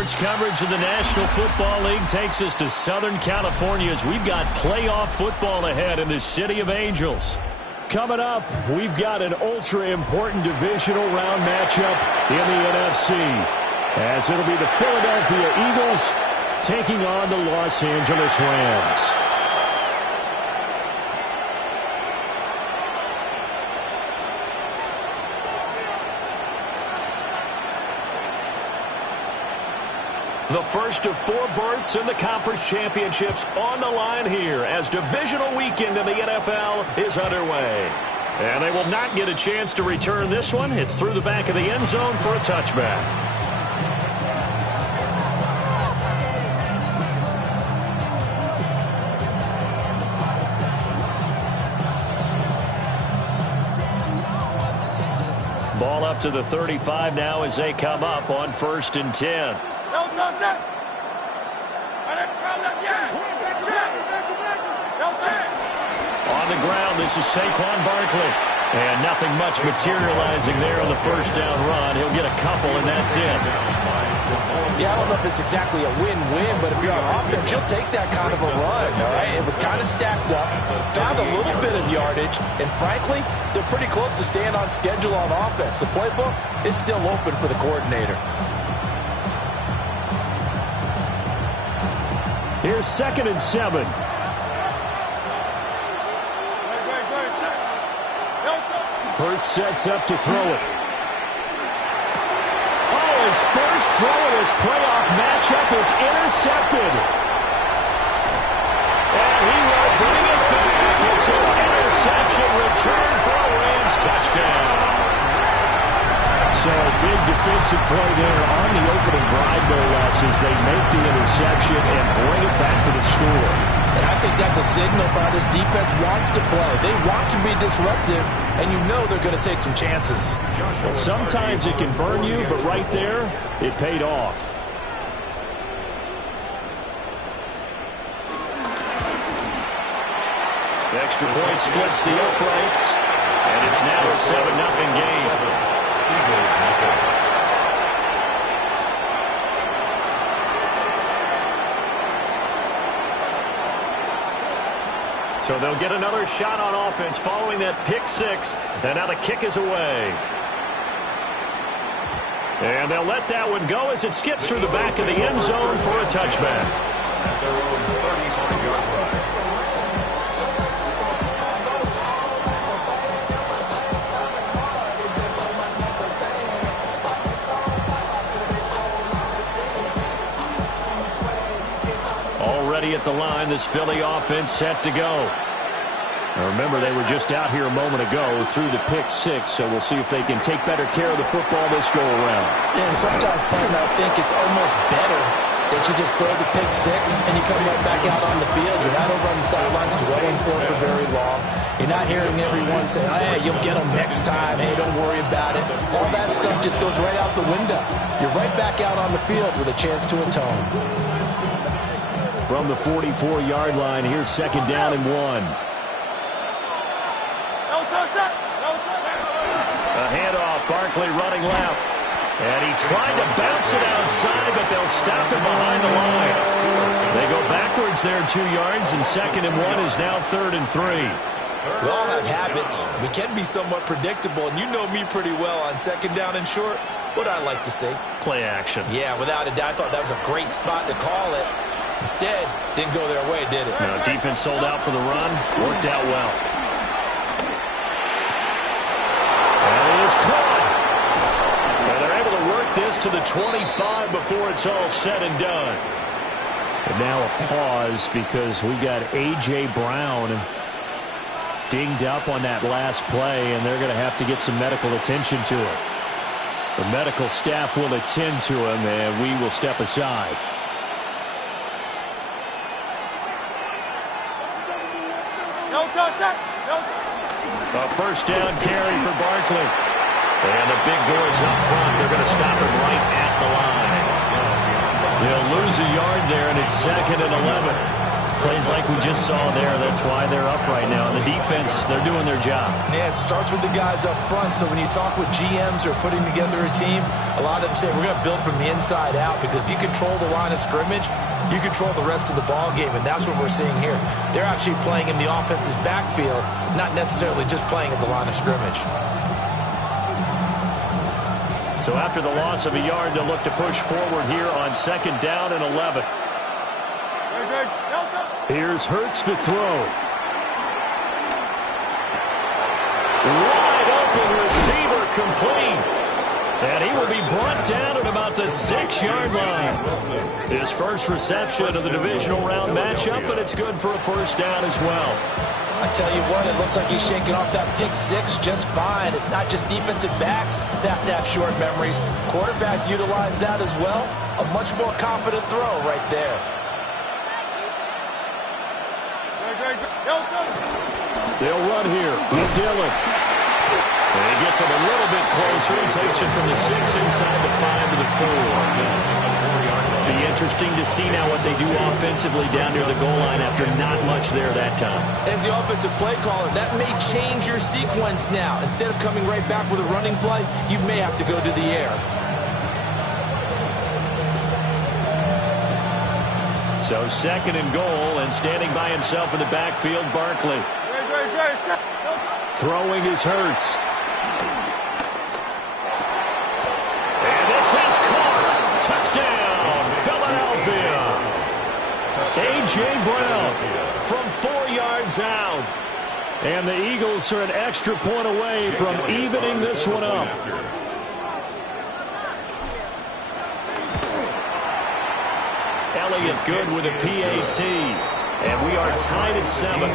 Sports coverage of the National Football League takes us to Southern California as we've got playoff football ahead in the City of Angels. Coming up, we've got an ultra-important divisional round matchup in the NFC, as it'll be the Philadelphia Eagles taking on the Los Angeles Rams. The first of 4 berths in the conference championships on the line here as divisional weekend in the NFL is underway. And they will not get a chance to return this one. It's through the back of the end zone for a touchback. Ball up to the 35 now as they come up on 1st and 10. On the ground, this is Saquon Barkley. And nothing much materializing there on the first down run. He'll get a couple, and that's it. Yeah, I don't know if it's exactly a win-win, but if you're on offense, you'll take that kind of a run, all right? It was kind of stacked up, found a little bit of yardage, and frankly, they're pretty close to staying on schedule on offense. The playbook is still open for the coordinator. Here's 2nd and 7. Hurts sets up to throw it. Oh, his first throw of his playoff matchup is intercepted. And he will bring it back. It's an interception return for a Rams touchdown. So a big defensive play there on the opening drive, no less, as they make the interception and bring it back to the score. And I think that's a signal for how this defense wants to play. They want to be disruptive, and you know they're going to take some chances. Well, sometimes it can burn you, but right there, it paid off. The extra point splits the uprights, and it's now a 7-0 game. So they'll get another shot on offense following that pick 6. And now the kick is away. And they'll let that one go as it skips through the back of the end zone for a touchback. Already at the line, this Philly offense set to go. Now remember, they were just out here a moment ago through the pick 6, so we'll see if they can take better care of the football this go-around. Yeah, and sometimes, Brian, I think it's almost better that you just throw the pick 6 and you come right back out on the field. You're not over on the sidelines dwelling for very long. You're not hearing everyone say, hey, you'll get them next time. Hey, don't worry about it. All that stuff just goes right out the window. You're right back out on the field with a chance to atone. From the 44-yard line, here's 2nd down and 1. A handoff, Barkley running left. And he tried to bounce it outside, but they'll stop him behind the line. They go backwards there 2 yards, and 2nd and 1 is now 3rd and 3. We all have habits. We can be somewhat predictable, and you know me pretty well on 2nd down and short. What I like to say? Play action. Yeah, without a doubt, I thought that was a great spot to call it. Instead, didn't go their way, did it? No, defense sold out for the run. Worked out well. And it is caught. And they're able to work this to the 25 before it's all said and done. And now a pause because we got A.J. Brown dinged up on that last play, and they're going to have to get some medical attention to him. The medical staff will attend to him, and we will step aside. A first down carry for Barkley. And the big boys up front, they're going to stop him right at the line. They'll lose a yard there, and it's 2nd and 11. Plays like we just saw there. That's why they're up right now. And the defense, they're doing their job. Yeah, it starts with the guys up front. So when you talk with GMs who are putting together a team, a lot of them say we're going to build from the inside out, because if you control the line of scrimmage, you control the rest of the ball game, and that's what we're seeing here. They're actually playing in the offense's backfield, not necessarily just playing at the line of scrimmage. So after the loss of a yard, they'll look to push forward here on 2nd down and 11. Here's Hurts to throw. Wide open receiver, complete. And he will be brought down at about the 6-yard line. His first reception of the divisional round matchup, but it's good for a first down as well. I tell you what, it looks like he's shaking off that pick six just fine. It's not just defensive backs that have to have short memories. Quarterbacks utilize that as well. A much more confident throw right there. They'll run here with Dillon. And he gets him a little bit closer and takes it from the 6 inside the 5 to the 4. Be interesting to see now what they do offensively down near the goal line after not much there that time. As the offensive play caller, that may change your sequence now. Instead of coming right back with a running play, you may have to go to the air. So 2nd and goal, and standing by himself in the backfield, Barkley. Throwing his Hurts. And this is caught. Touchdown, Philadelphia. A.J. Brown from 4 yards out. And the Eagles are an extra point away from evening this one up. Elliott good with a PAT. And we are tied at 7.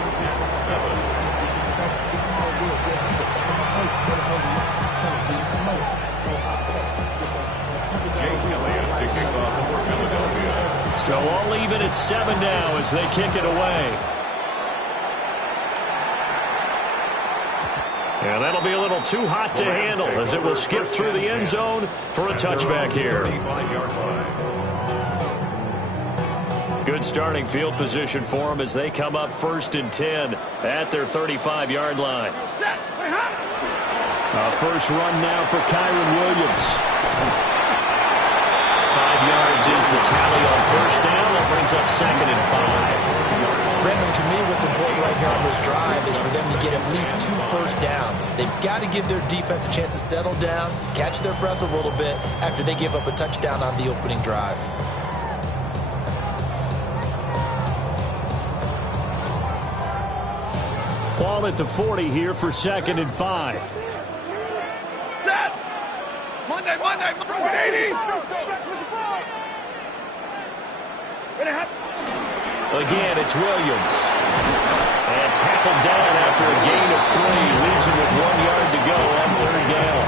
So all even at 7 now as they kick it away. And that'll be a little too hot to handle as it will skip through the end zone for a touchback here. Good starting field position for them as they come up 1st and 10 at their 35-yard line. First run now for Kyren Williams. 5 yards is the tally on 1st down. That brings up 2nd and 5. Brandon, to me, what's important right here on this drive is for them to get at least 2 first downs. They've got to give their defense a chance to settle down, catch their breath a little bit after they give up a touchdown on the opening drive. Ball at the 40 here for 2nd and 5. Monday, 180. Again, it's Williams. And tackled down after a gain of 3. Leaves him with 1 yard to go on 3rd down.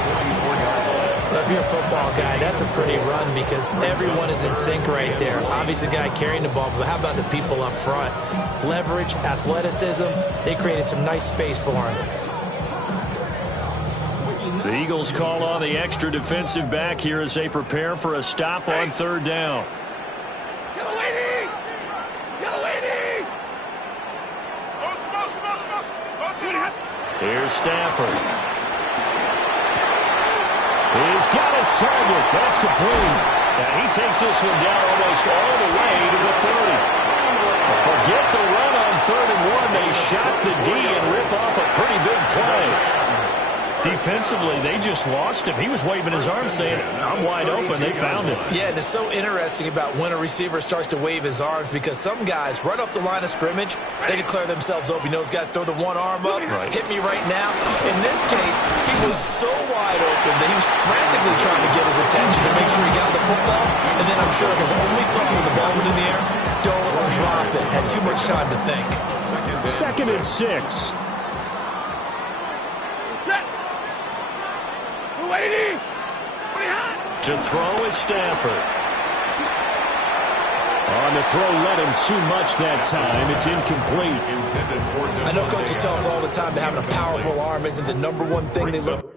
Well, if you're a football guy, that's a pretty run because everyone is in sync right there. Obviously, the guy carrying the ball, but how about the people up front? Leverage, athleticism, they created some nice space for him. The Eagles call on the extra defensive back here as they prepare for a stop on 3rd down. Here's Stafford. He's got his target. That's complete. And he takes this one down almost all the way to the 30. Forget the run on 3rd and 1. They shot the D and rip off a pretty big play. Defensively, they just lost him. He was waving his arms saying, I'm wide open. They found him. Yeah, and it's so interesting about when a receiver starts to wave his arms because some guys, right up the line of scrimmage, they declare themselves open. You know, those guys throw the one arm up, hit me right now. In this case, he was so wide open that he was frantically trying to get his attention to make sure he got the football. And then I'm sure his only thought when the ball was in the air, don't drop it. Had too much time to think. 2nd and 6. To throw is Stafford. On the throw, let him too much that time. It's incomplete. I know coaches tell us all the time that having a powerful arm isn't the #1 thing they look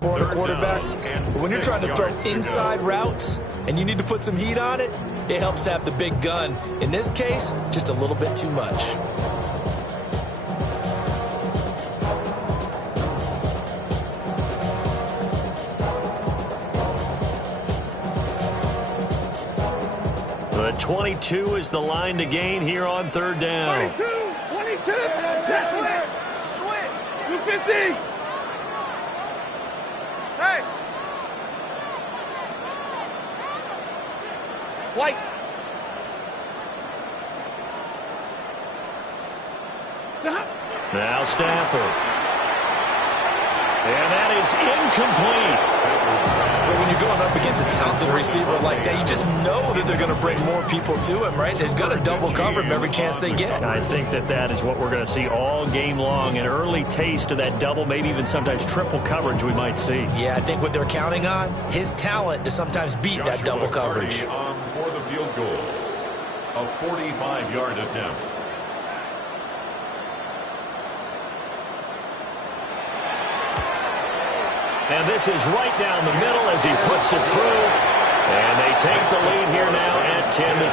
for a quarterback. But when you're trying to throw inside routes and you need to put some heat on it, it helps have the big gun. In this case, just a little bit too much. The 22 is the line to gain here on third down. 22, 22, switch, 250. Hey. White. Now Stafford. And that is incomplete. But when you're going up against a talented receiver like that, you just know that they're going to bring more people to him, right? They're going to double cover him every chance they get. I think that is what we're going to see all game long. An early taste of that double, maybe even sometimes triple coverage we might see. Yeah, I think what they're counting on, his talent to sometimes beat that double coverage. For the field goal, a 45-yard attempt. And this is right down the middle as he puts it through. And they take the lead here now at 10-7.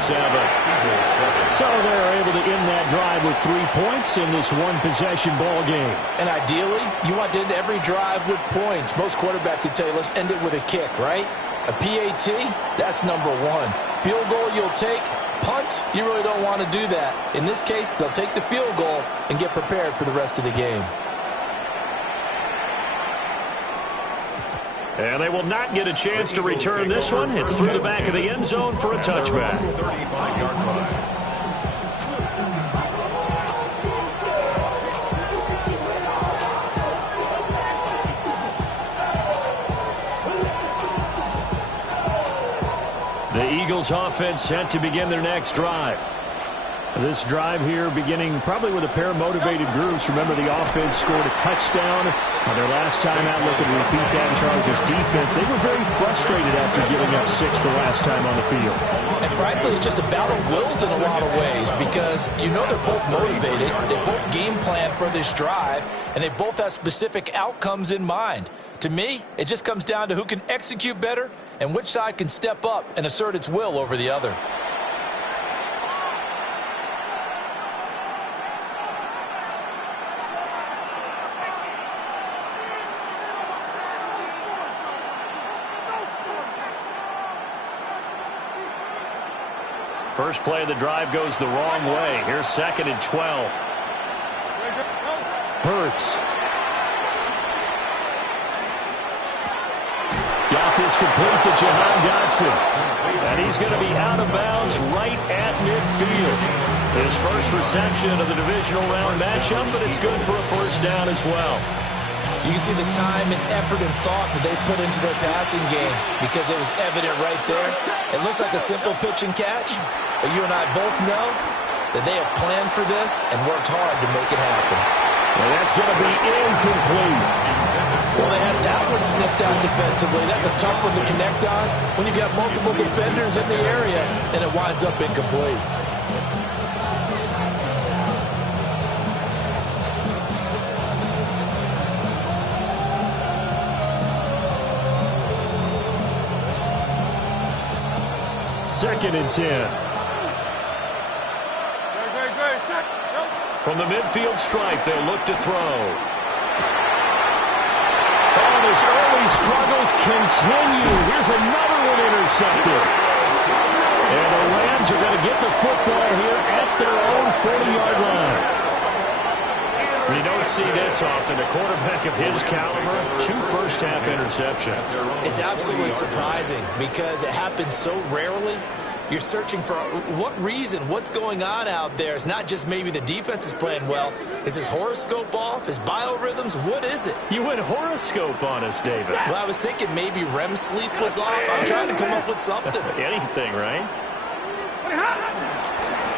So they're able to end that drive with 3 points in this one-possession ball game. And ideally, you want to end every drive with points. Most quarterbacks would tell you, let's end it with a kick, right? A PAT, that's number one. Field goal you'll take. Punts, you really don't want to do that. In this case, they'll take the field goal and get prepared for the rest of the game. And they will not get a chance to return this one. It's through the back of the end zone for a touchback. 35-yard line. The Eagles offense set to begin their next drive. This drive here beginning probably with a pair of motivated groups. Remember, the offense scored a touchdown on their last time out. Looking to repeat that in Charles' defense. They were very frustrated after giving up 6 the last time on the field. And frankly, it's just a battle of wills in a lot of ways because you know they're both motivated. They both game plan for this drive, and they both have specific outcomes in mind. To me, it just comes down to who can execute better and which side can step up and assert its will over the other. First play of the drive goes the wrong way. Here's 2nd and 12. Hurts. Got this complete to Jahan Dotson. And he's going to be out of bounds right at midfield. His first reception of the divisional round matchup, but it's good for a first down as well. You can see the time and effort and thought that they put into their passing game because it was evident right there. It looks like a simple pitch and catch, but you and I both know that they have planned for this and worked hard to make it happen. And that's going to be incomplete. Well, they had that one snipped out defensively. That's a tough one to connect on when you've got multiple defenders in the area, and it winds up incomplete. Second and 10. From the midfield stripe, they'll look to throw. And his early struggles continue. Here's another one intercepted. And the Rams are going to get the football here at their own 40-yard line. You don't see this often. A quarterback of his caliber, 2 first-half interceptions. It's absolutely surprising because it happens so rarely. You're searching for what reason, what's going on out there. It's not just maybe the defense is playing well. Is his horoscope off? His biorhythms? What is it? You went horoscope on us, David. Well, I was thinking maybe REM sleep was off. I'm trying to come up with something. Anything, right?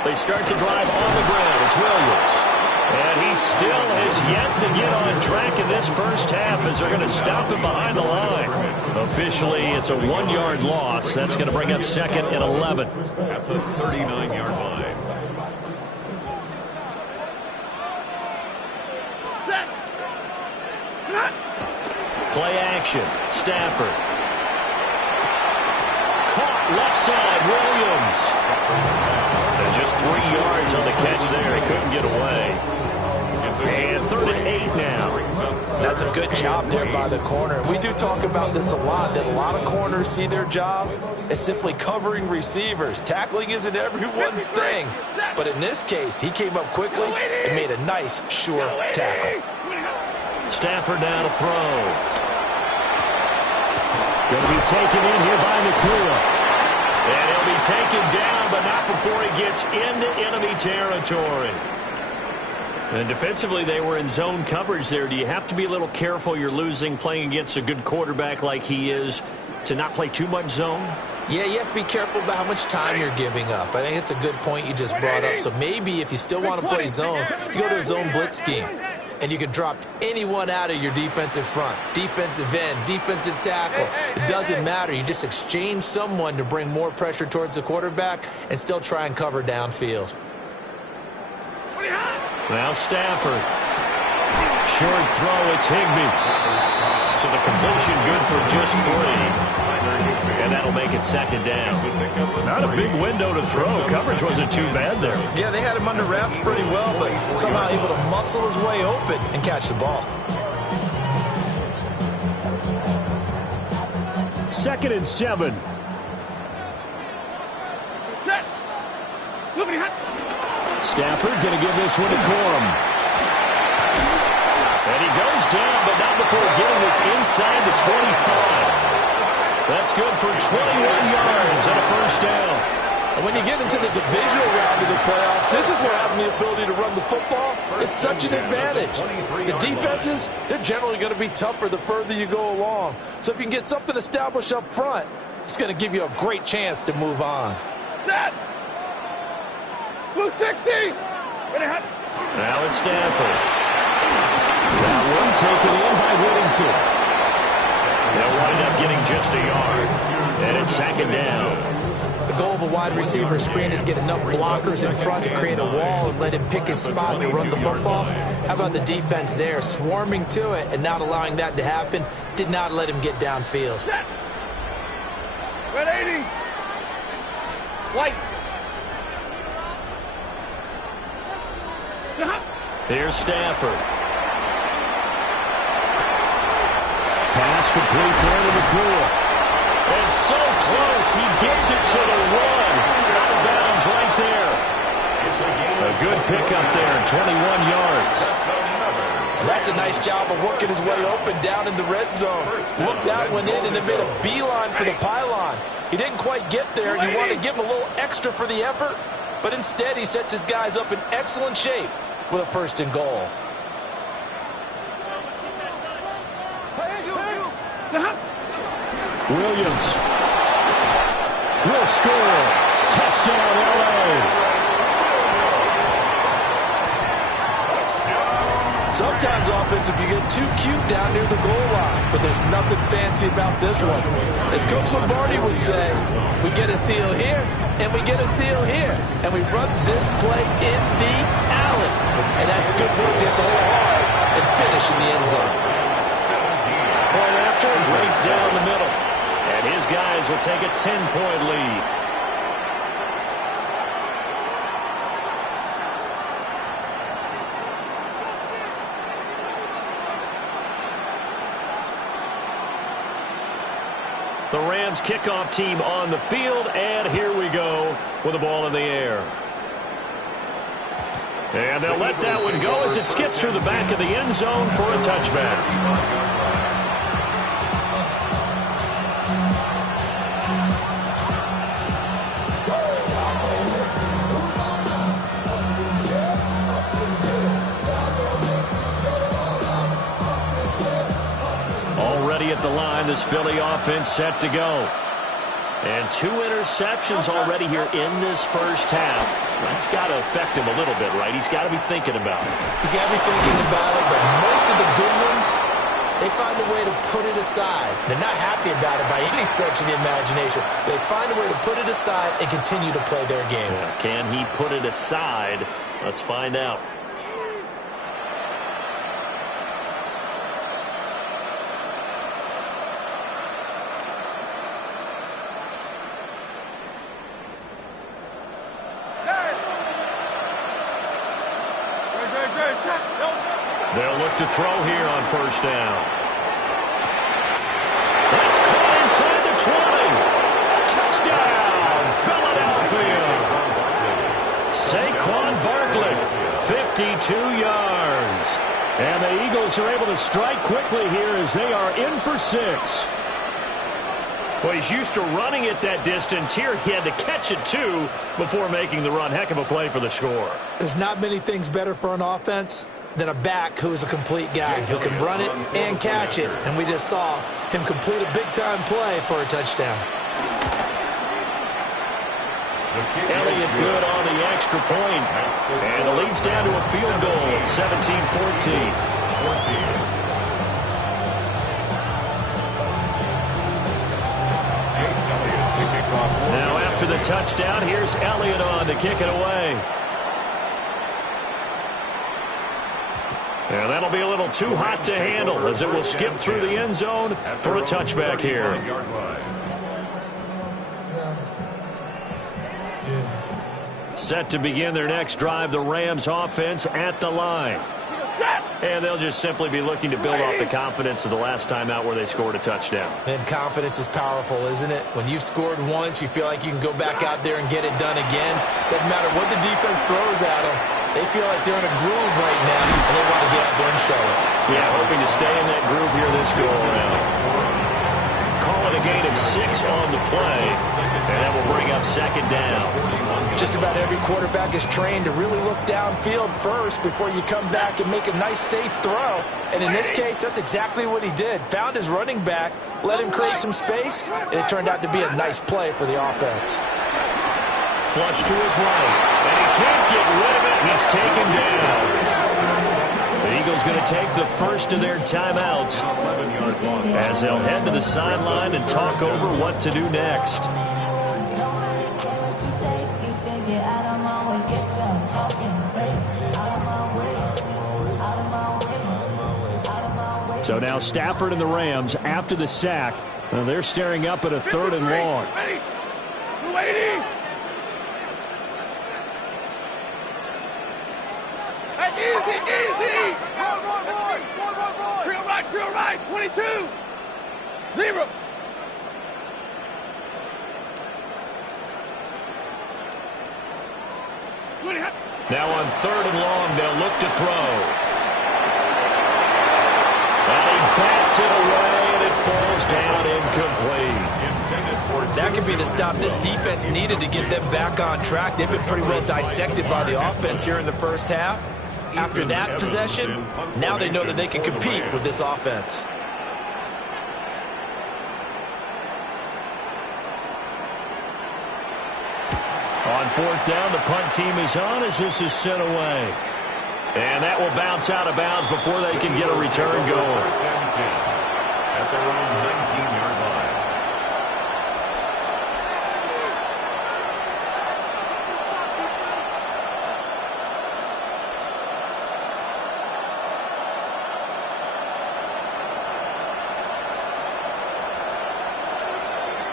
They start the drive on the ground. It's Williams. And he still has yet to get on track in this first half as they're going to stop him behind the line. Officially, it's a 1-yard loss. That's going to bring up 2nd and 11. At the 39-yard line. Play action. Stafford. Caught left side, Williams. And just 3 yards on the catch there. He couldn't get away. And 3rd and 8 now. That's a good job there by the corner. We do talk about this a lot, that a lot of corners see their job as simply covering receivers. Tackling isn't everyone's thing. But in this case, he came up quickly and made a nice, sure tackle. Stafford now to throw. Going to be taken in here by Nakua. And he'll be taken down, but not before he gets into enemy territory. And defensively, they were in zone coverage there. Do you have to be a little careful? You're losing, playing against a good quarterback like he is, to not play too much zone? Yeah, you have to be careful about how much time you're giving up. I think it's a good point you just brought up. So maybe if you still want to play zone, you go to a zone blitz scheme. And you can drop anyone out of your defensive front, defensive end, defensive tackle. It doesn't matter. You just exchange someone to bring more pressure towards the quarterback and still try and cover downfield. Now Stafford. Short throw, it's Higbee. So the completion good for just 3. And that'll make it 2nd down. Not a big window to throw. Coverage wasn't too bad there. Yeah, they had him under wraps pretty well, but somehow able to muscle his way open and catch the ball. 2nd and 7. Set. Look at Stafford going to give this one to Corum. And he goes down, but not before getting this inside the 25. That's good for 21 yards and a 1st down. And when you get into the divisional round of the playoffs, this is where having the ability to run the football is such an advantage. The defenses, they're generally going to be tougher the further you go along. So if you can get something established up front, it's going to give you a great chance to move on. that. Blue 60. Now it's Stafford. That one taken in by Whittington. They'll wind up getting just a yard. And it's 2nd down. The goal of a wide receiver screen is get enough blockers in front to create a wall and let him pick his spot to run the football. How about the defense there, swarming to it and not allowing that to happen? Did not let him get downfield. Set. Red 80. White. Here's Stafford. Pass complete there to Nakua. And so close, he gets it to the 1. Out of bounds right there. A good pickup there, 21 yards. That's a nice job of working his way open down in the red zone. Looked that one in and then made a beeline for the pylon. He didn't quite get there, and you want to give him a little extra for the effort, but instead he sets his guys up in excellent shape with a 1st and goal. Williams will score. Touchdown, L.A. Sometimes offensive you get too cute down near the goal line, but there's nothing fancy about this one. As Coach Lombardi would say, we get a seal here, and we get a seal here, and we run this play in the alley. And that's good work to hit the hole hard and finish in the end zone. Point after, right down the middle. And his guys will take a 10-point lead. The Rams kickoff team on the field, and here we go with the ball in the air. And they'll let that one go as it skips through the back of the end zone for a touchback. Already at the line, this Philly offense set to go. And 2 interceptions already here in this first half. That's got to affect him a little bit, right? He's got to be thinking about it. He's got to be thinking about it, but most of the good ones, they find a way to put it aside. They're not happy about it by any stretch of the imagination. They find a way to put it aside and continue to play their game. Yeah, can he put it aside? Let's find out. to throw here on first down. That's caught inside the 20. Touchdown, Philadelphia. Saquon Barkley, 52 yards. And the Eagles are able to strike quickly here as they are in for 6. Well, he's used to running it that distance. Here he had to catch it, too, before making the run. Heck of a play for the score. There's not many things better for an offense than a back who's a complete guy, who can run it and catch it. And we just saw him complete a big-time play for a touchdown. Elliott good on the extra point. And the lead's down to a field goal at 17-14. Now after the touchdown, here's Elliott on to kick it away. And that'll be a little too hot to handle as it will skip through the end zone for a touchback here. Set to begin their next drive, the Rams offense at the line. And they'll just simply be looking to build off the confidence of the last time out where they scored a touchdown. And confidence is powerful, isn't it? When you've scored once, you feel like you can go back out there and get it done again. Doesn't matter what the defense throws at them. They feel like they're in a groove right now, and they want to get out there and show it. Yeah, hoping to stay in that groove here this go-around. Call it a gain of 6 on the play, and that will bring up second down. Just about every quarterback is trained to really look downfield first before you come back and make a nice, safe throw. And in this case, that's exactly what he did. Found his running back, let him create some space, and it turned out to be a nice play for the offense. Flush to his right, and he can't get rid of it. He's taken down. The Eagles going to take the first of their timeouts as they'll head to the sideline and talk over what to do next. So now Stafford and the Rams, after the sack, they're staring up at a 3rd and long. Waiting. Easy, easy. To your right, 22. 0. Now on 3rd and long, they'll look to throw. And he bats it away, and it falls down incomplete. That could be the stop this defense needed to get them back on track. They've been pretty well dissected by the offense here in the first half. After that possession, now they know that they can compete with this offense. On 4th down, the punt team is on as this is sent away. And that will bounce out of bounds before they can get a return going. At their own 19-yard line.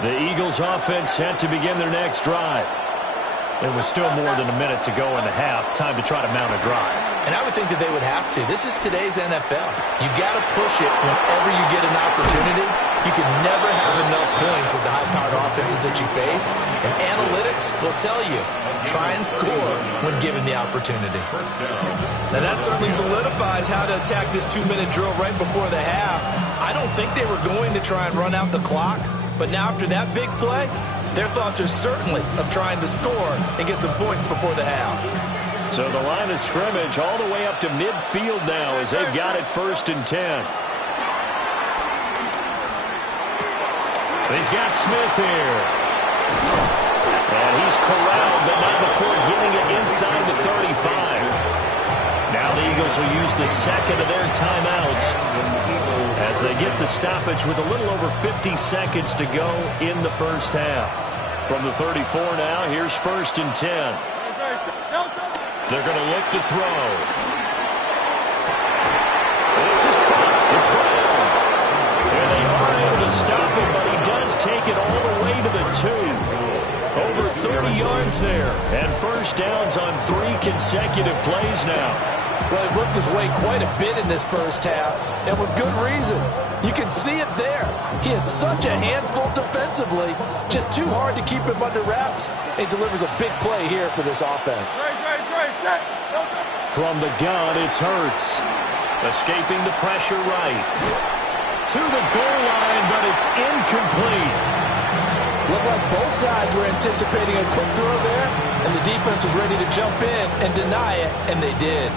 The Eagles offense set to begin their next drive. There was still more than a minute to go in the half. Time to try to mount a drive. And I would think that they would have to. This is today's NFL. You got to push it whenever you get an opportunity. You can never have enough points with the high-powered offenses that you face. And analytics will tell you, try and score when given the opportunity. Now that certainly solidifies how to attack this 2-minute drill right before the half. I don't think they were going to try and run out the clock. But now after that big play, their thoughts are certainly of trying to score and get some points before the half. So the line of scrimmage all the way up to midfield now as they've got it 1st and 10. He's got Smith here. And he's corralled, but not before getting it inside the 35. Now the Eagles will use the second of their timeouts as they get the stoppage with a little over 50 seconds to go in the first half. From the 34 now, here's 1st and 10. They're going to look to throw. This is caught. It's Brown. And they are able to stop him, but he does take it all the way to the 2. Over 30 yards there. And first downs on 3 consecutive plays now. Well, he worked his way quite a bit in this first half, and with good reason. You can see it there. He is such a handful defensively, just too hard to keep him under wraps. He delivers a big play here for this offense. From the gun, it's Hurts. Escaping the pressure right. To the goal line, but it's incomplete. Looked like both sides were anticipating a quick throw there, and the defense was ready to jump in and deny it, and they did.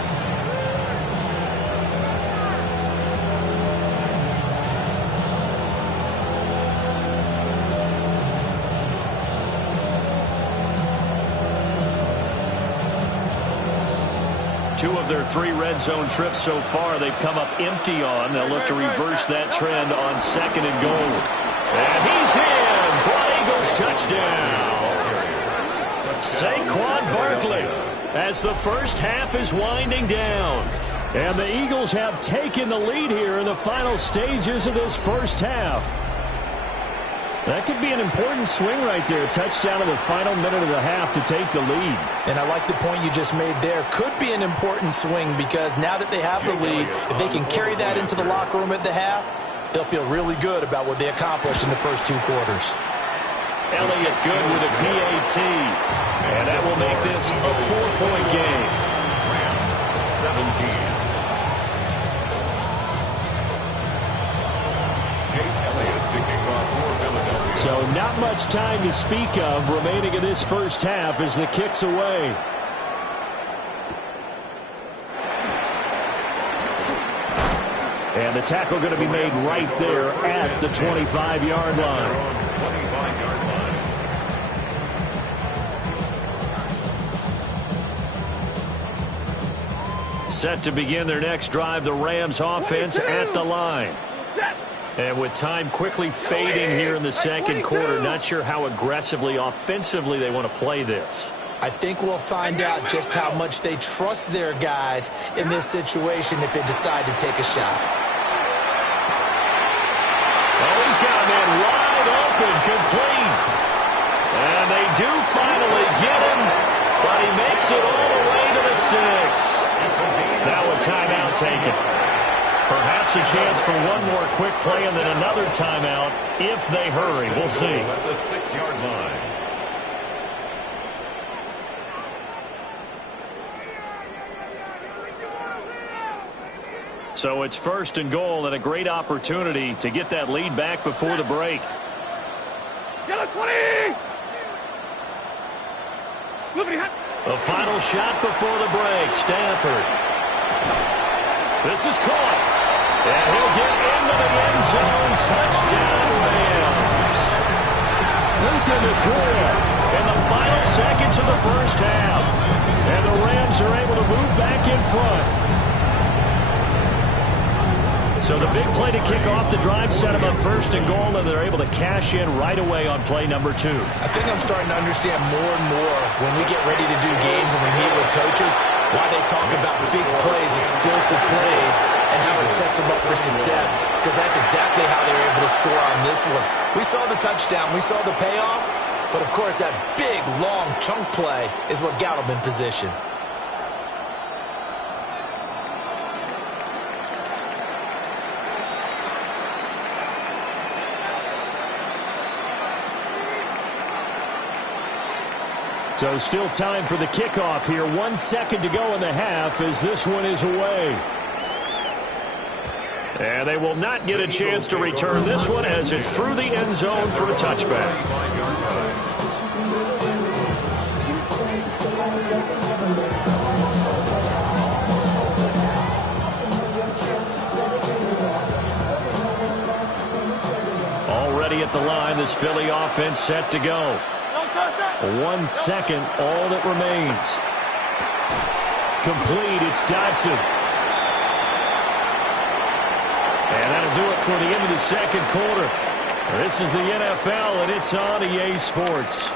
Two of their 3 red zone trips so far they've come up empty on. They'll look to reverse that trend on 2nd and goal. And he's in for an Eagles touchdown. Saquon Barkley as the first half is winding down. And the Eagles have taken the lead here in the final stages of this first half. That could be an important swing right there. Touchdown in the final minute of the half to take the lead. And I like the point you just made there. Could be an important swing because now that they have the lead, if they can carry that into the locker room at the half, they'll feel really good about what they accomplished in the first 2 quarters. Elliott good with a PAT. And that will make this a 4-point game. Rams 17. So not much time to speak of remaining in this first half as the kick's away. And the tackle going to be made right there at the 25-yard line. Set to begin their next drive, the Rams offense at the line. And with time quickly fading here in the second quarter, not sure how aggressively, offensively they want to play this. I think we'll find out just how much they trust their guys in this situation if they decide to take a shot. Oh, he's got a man wide open, complete. And they do finally get him, but he makes it all the way to the 6. Now a timeout taken. Perhaps a chance for one more quick play and then another timeout if they hurry. We'll see. At the 6-yard line. So it's 1st and goal and a great opportunity to get that lead back before the break. The final shot before the break. Stafford. This is caught. And he'll get into the end zone. Touchdown, Rams. Puka Nacua in the final seconds of the first half. And the Rams are able to move back in front. So the big play to kick off the drive set them up 1st and goal, and they're able to cash in right away on play number 2. I think I'm starting to understand more and more when we get ready to do games and we meet with coaches why they talk about big plays, explosive plays, and how it sets them up for success, because that's exactly how they were able to score on this one. We saw the touchdown. We saw the payoff. But, of course, that big, long chunk play is what got them in position. So still time for the kickoff here. 1 second to go in the half as this one is away. And they will not get a chance to return this one as it's through the end zone for a touchback. Already at the line, this Philly offense set to go. 1 second, all that remains. Complete, it's Dotson. And that'll do it for the end of the second quarter. This is the NFL, and it's on EA Sports.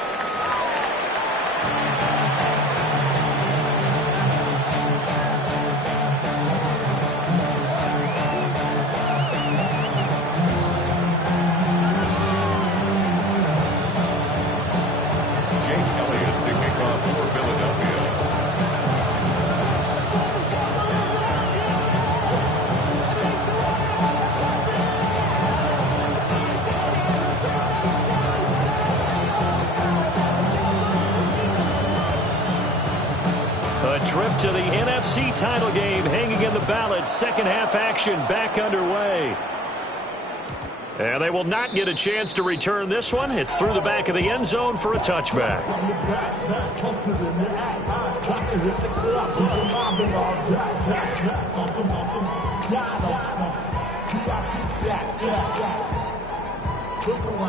trip to the NFC title game hanging in the balance. Second half action back underway. And they will not get a chance to return this one. It's through the back of the end zone for a touchback.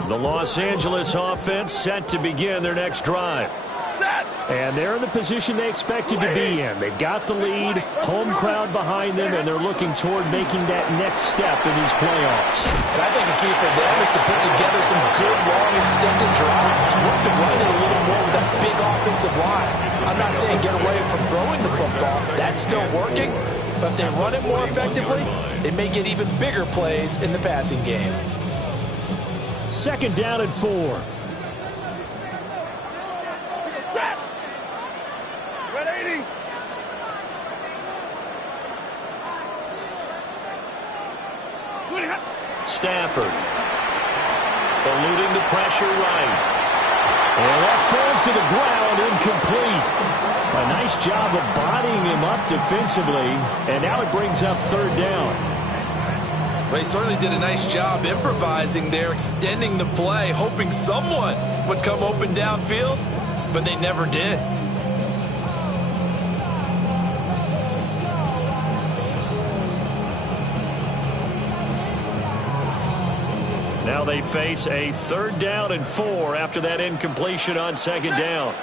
The Los Angeles offense set to begin their next drive. And they're in the position they expected to be in. They've got the lead, home crowd behind them, and they're looking toward making that next step in these playoffs. And I think a key for them is to put together some good, long, extended drives. Work to run it a little more with that big offensive line. I'm not saying get away from throwing the football. That's still working. But if they run it more effectively, they may get even bigger plays in the passing game. Second down and 4. Stafford eluding the pressure right. And that falls to the ground, incomplete. A nice job of bodying him up defensively, and now it brings up third down. Well, he certainly did a nice job improvising there, extending the play, hoping someone would come open downfield, but they never did. Now they face a third down and 4 after that incompletion on second down.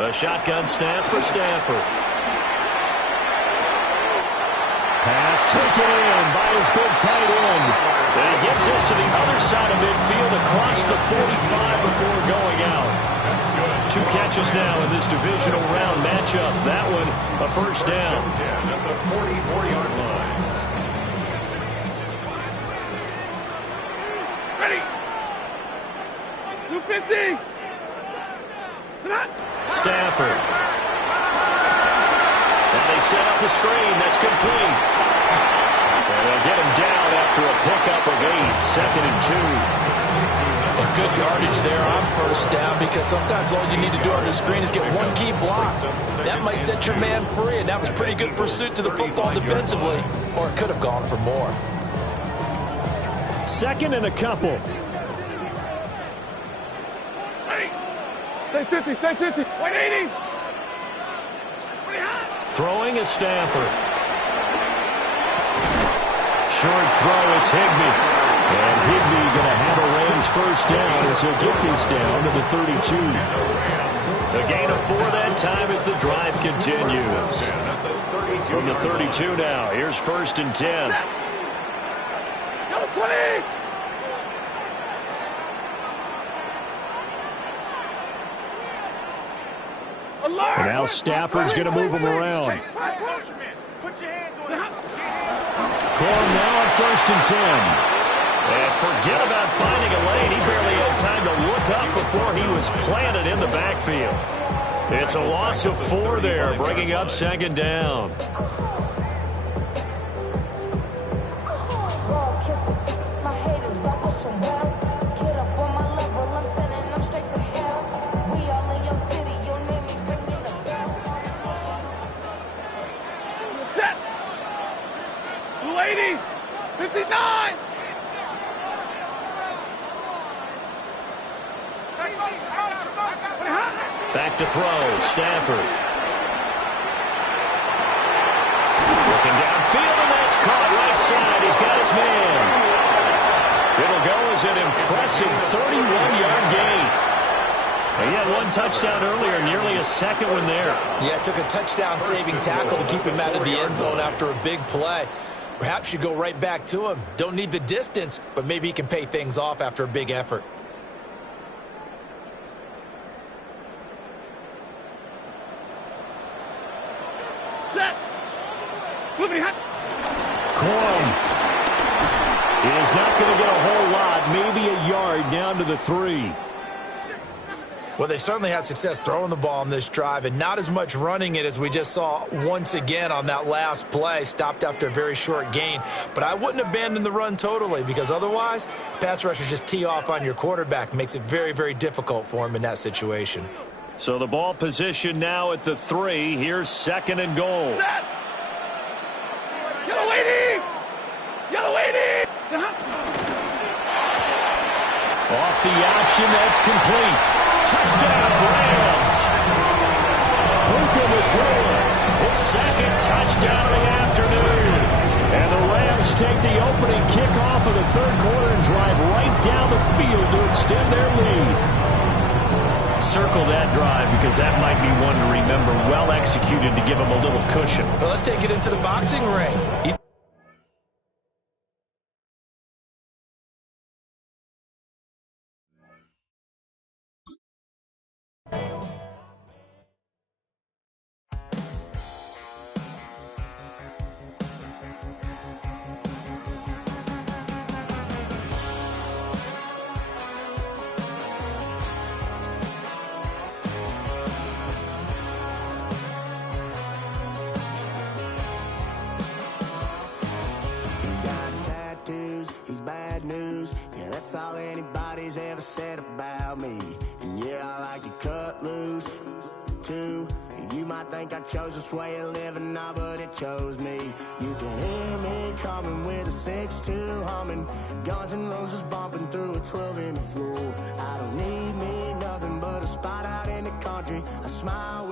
A shotgun snap for Stafford. Pass taken in by his big tight end. And he gets this to the other side of midfield across the 45 before going out. 2 catches now in this divisional round matchup. That one a first down. At the 44-yard line. Ready. 250. Stafford. And they set up the screen. That's complete. And they'll get him down after a pickup of 8. Second and 2. And good yardage there on first down, because sometimes all you need to do on the screen is get one key block. That might set your man free, and that was pretty good pursuit to the football defensively, or it could have gone for more. Second and a couple. Stay 50, stay 50. 180. Throwing is Stafford. Short throw, it's Higbee. And Higbee going to have a Rams first down as he'll get this down to the 32. A gain of 4 that time as the drive continues. From the 32 now, here's first and 10. Number 20. And now Stafford's going to move him around. Corum now on first and 10. And forget about finding a lane. He barely had time to look up before he was planted in the backfield. It's a loss of 4 there, bringing up second down. Set. 280. 59. Back to throw, Stafford. Looking downfield, and that's caught right side. He's got his man. It'll go as an impressive 31-yard gain. He had 1 touchdown earlier, nearly a second one there. Yeah, it took a touchdown-saving tackle to keep him out of the end zone after a big play. Perhaps you go right back to him. Don't need the distance, but maybe he can pay things off after a big effort. Set. Moving hot. Corum is not going to get a whole lot, maybe a yard down to the 3. Well, they certainly had success throwing the ball on this drive, and not as much running it as we just saw once again on that last play. Stopped after a very short gain. But I wouldn't abandon the run totally, because otherwise, pass rushers just tee off on your quarterback. Makes it very, very difficult for him in that situation. So the ball position now at the 3. Here's 2nd and goal. Set. Yellow 80. Yellow 80. Off the option, that's complete. Touchdown, Rams. Puka Nacua, his 2nd touchdown of the afternoon. And the Rams take the opening kickoff of the 3rd quarter and drive right down the field to extend their lead. Circle that drive because that might be one to remember. Well executed to give them a little cushion. Well, let's take it into the boxing ring. He's bad news, yeah, that's all anybody's ever said about me. And yeah, I like to cut loose, too. You might think I chose this way of living now, but it chose me. You can hear me coming with a 6-2 humming, Guns N' Roses bumping through a 12 in the floor. I don't need me nothing but a spot out in the country, a smile